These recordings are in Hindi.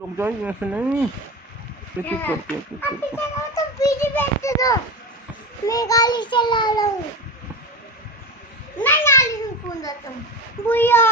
लोग जाइए ऐसे नहीं कैसे करते हैं तो पीछे बैठ दो, मैं गाड़ी चला रहा हूँ। मैं नाली में कूद जाता हूँ भैया।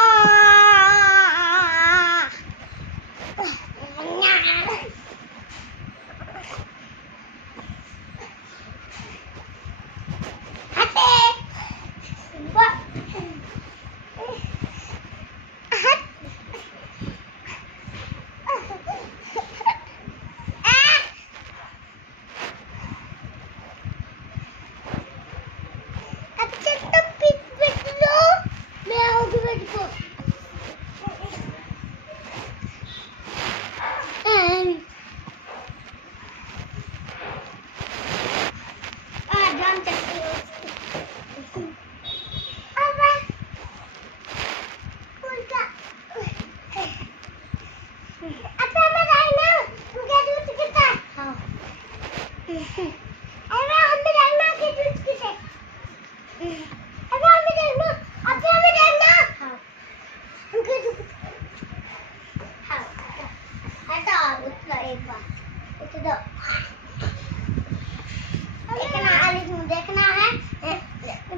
देखना है,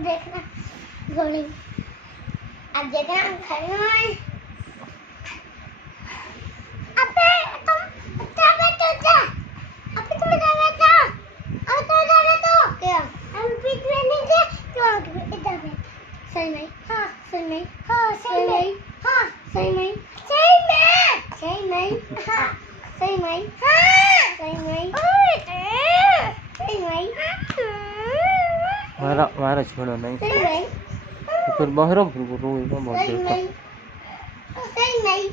देखना घोड़ी। अब देखना खड़ी है। अबे तुम जा। अबे तुम जा। अब तुम जा क्या? हम बीच में नहीं थे, क्यों इधर बैठ। सही नहीं? हाँ सही नहीं? हाँ सही नहीं? हाँ सही नहीं? सही में? सही नहीं? हाँ सही नहीं? हाँ सही नहीं? सही नहीं? मारा छोड़ो नहीं सही नहीं? तो फिर बाहर रोएगा बहुत देर तक। सही नहीं?